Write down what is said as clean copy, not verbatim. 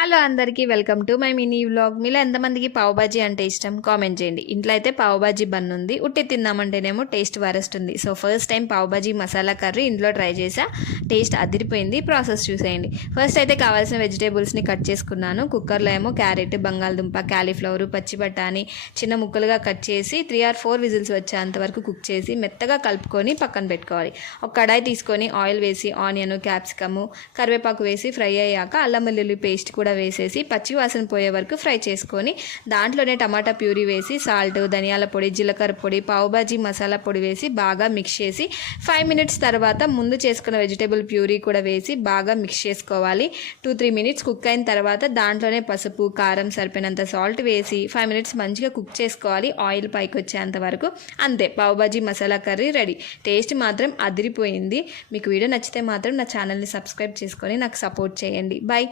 Hello అందరికీ welcome to my mini vlog. మీలో ఎంతమందికి పావ్ బాజీ అంటే ఇష్టం కామెంట్ చేయండి. ఇంట్లో అయితే పావ్ బాజీ బన్ ఉంది, ఉట్టి తిందామంటేనేమో టేస్ట్ వరస్తుంది. So first time pav bhaji masala curry ఇంట్లో ట్రై చేసా, టేస్ట్ అదిరిపోయింది. ప్రాసెస్ చూసేయండి. ఫస్ట్ అయితే కావాల్సిన వెజిటేబుల్స్ని కట్ చేసుకున్నాను. కుక్కర్లో ఏమో క్యారెట్, బంగాళదుంప, క్యాలీఫ్లవర్, పచ్చి బఠానీ చిన్న ముక్కలుగా కట్ చేసి 3 or 4 విజిల్స్ వచ్చేంత వరకు కుక్ చేసి మెత్తగా కలుపుకొని పక్కన పెట్టుకోవాలి. ఒక కడాయి తీసుకొని ఆయిల్ వేసి ఆనియన్, క్యాప్సికము, కరివేపాకు వేసి ఫ్రై అయ్యాక అల్లం వెల్లుల్లి పేస్ట్ కూడా వేసేసి పచ్చి వాసన పోయే వరకు ఫ్రై చేసుకొని దాంట్లోనే టమాటా ప్యూరీ వేసి సాల్ట్, ధనియాల పొడి, జీలకర్ర పొడి, పావ్ బాజీ మసాలా పొడి వేసి బాగా మిక్స్ చేసి 5 minutes తర్వాత ముందు చేసుకున్న వెజిటేబుల్ ప్యూరీ కూడా వేసి బాగా మిక్స్ చేసుకోవాలి. 2-3 minutes కుక్ అయిన తర్వాత దాంట్లోనే పసుపు, కారం సరిపోయినంత సాల్ట్ వేసి 5 minutes మంచిగా కుక్ చేసుకోవాలి, ఆయిల్ పైకి వచ్చేంత వరకు. అంతే, pav bhaji masala curry ready. Taste మాత్రం అదిరిపోయింది. మీకు వీడియో నచ్చితే మాత్రం నా ఛానల్ని సబ్స్క్రైబ్ చేసుకొని నాకు సపోర్ట్ చేయండి. బై.